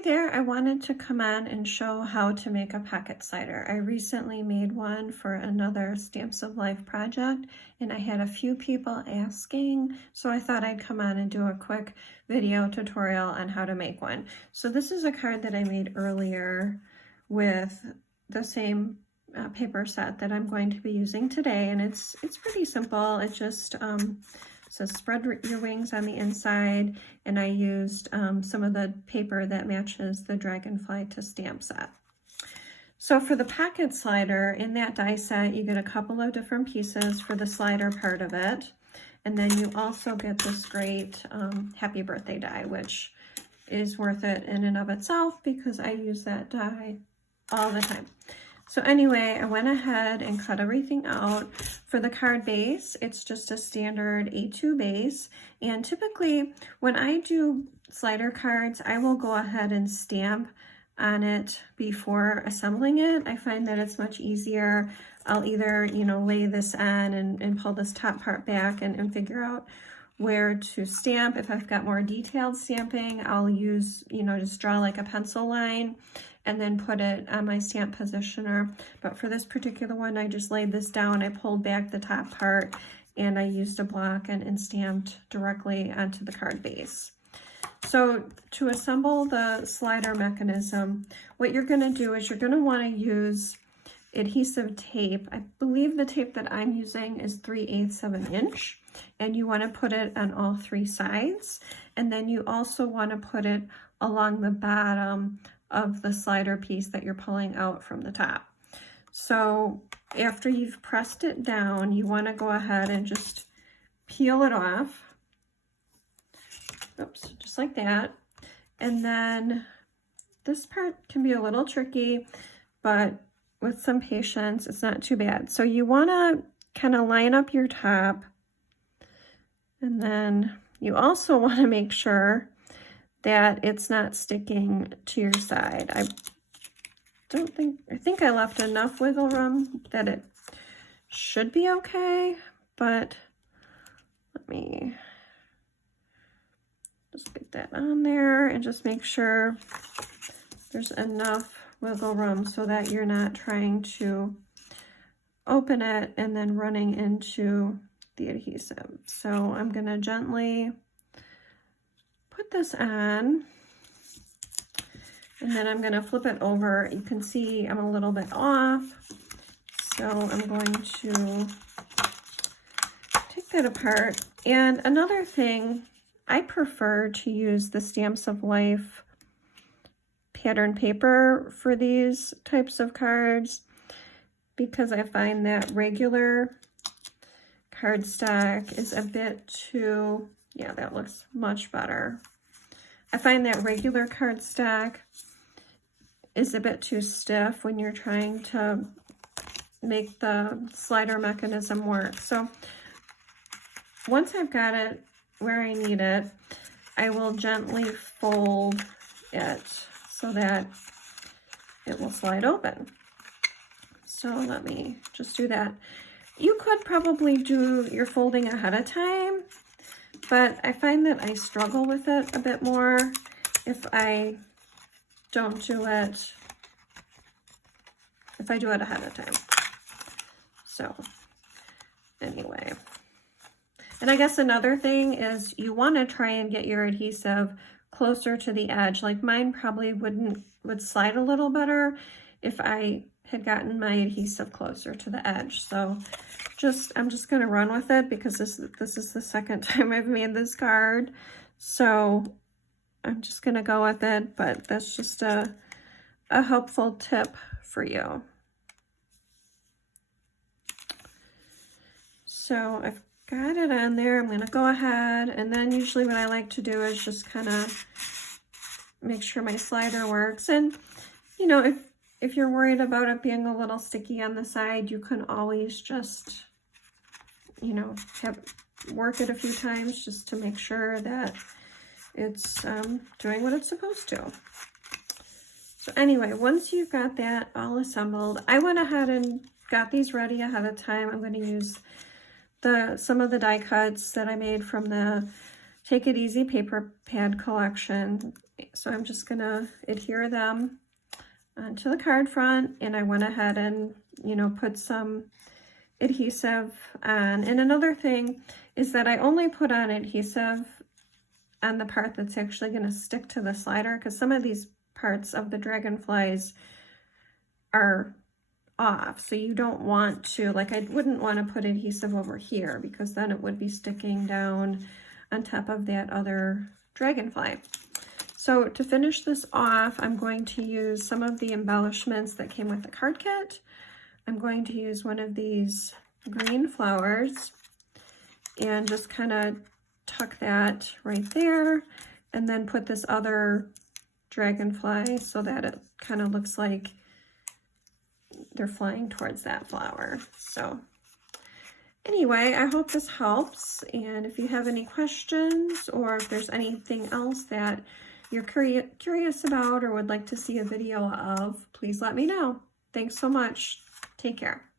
Hi there, I wanted to come on and show how to make a pocket slider. I recently made one for another Stamps of Life project and I had a few people asking, so I thought I'd come on and do a quick video tutorial on how to make one. So this is a card that I made earlier with the same paper set that I'm going to be using today, and it's pretty simple. It just says spread your wings on the inside, and I used some of the paper that matches the Dragonfly to Stamp set. So for the pocket slider, in that die set, you get a couple of different pieces for the slider part of it. And then you also get this great happy birthday die, which is worth it in and of itself because I use that die all the time. So anyway, I went ahead and cut everything out. For the card base, it's just a standard A2 base. And typically, when I do slider cards, I will go ahead and stamp on it before assembling it. I find that it's much easier. I'll either, lay this on and pull this top part back and figure out where to stamp. If I've got more detailed stamping, I'll use, just draw like a pencil line and then put it on my stamp positioner. But for this particular one, I just laid this down, I pulled back the top part, and I used a block and stamped directly onto the card base. So to assemble the slider mechanism, what you're gonna do is you're gonna wanna use adhesive tape. I believe the tape that I'm using is 3/8 of an inch, and you wanna put it on all three sides. And then you also wanna put it along the bottom of the slider piece that you're pulling out from the top. So after you've pressed it down, you want to go ahead and just peel it off. Oops, just like that. And then this part can be a little tricky, but with some patience, it's not too bad. So you want to kind of line up your top, and then you also want to make sure that it's not sticking to your side. I think I left enough wiggle room that it should be okay, but let me just get that on there and just make sure there's enough wiggle room so that you're not trying to open it and then running into the adhesive. So I'm gonna gently put this on, and then I'm going to flip it over. You can see I'm a little bit off, so I'm going to take that apart. And another thing, I prefer to use the Stamps of Life pattern paper for these types of cards because I find that regular cardstock is a bit too, yeah, that looks much better. I find that regular cardstock is a bit too stiff when you're trying to make the slider mechanism work. So once I've got it where I need it, I will gently fold it so that it will slide open. So let me just do that. You could probably do your folding ahead of time, but I find that I struggle with it a bit more if I don't do it, if I do it ahead of time. So anyway, and I guess another thing is you want to try and get your adhesive closer to the edge. Like mine probably would slide a little better if I had gotten my adhesive closer to the edge. So I'm just going to run with it because this is the second time I've made this card. So I'm just going to go with it, but that's just a helpful tip for you. So I've got it on there. I'm going to go ahead, and then usually what I like to do is just kind of make sure my slider works. And if you're worried about it being a little sticky on the side, you can always just, work it a few times just to make sure that it's doing what it's supposed to. So anyway, once you've got that all assembled, I went ahead and got these ready ahead of time. I'm going to use some of the die cuts that I made from the Take It Easy paper pad collection So I'm just gonna adhere them onto the card front, and I went ahead and, you know, put some adhesive on. And another thing is that I only put on adhesive on the part that's actually going to stick to the slider, because some of these parts of the dragonflies are off, so you don't want to, like, I wouldn't want to put adhesive over here because then it would be sticking down on top of that other dragonfly. So to finish this off, I'm going to use some of the embellishments that came with the card kit. I'm going to use one of these green flowers and just kind of tuck that right there, and then put this other dragonfly so that it kind of looks like they're flying towards that flower. So anyway, I hope this helps, and if you have any questions or if there's anything else that you're curious about or would like to see a video of, please let me know. Thanks so much. Take care.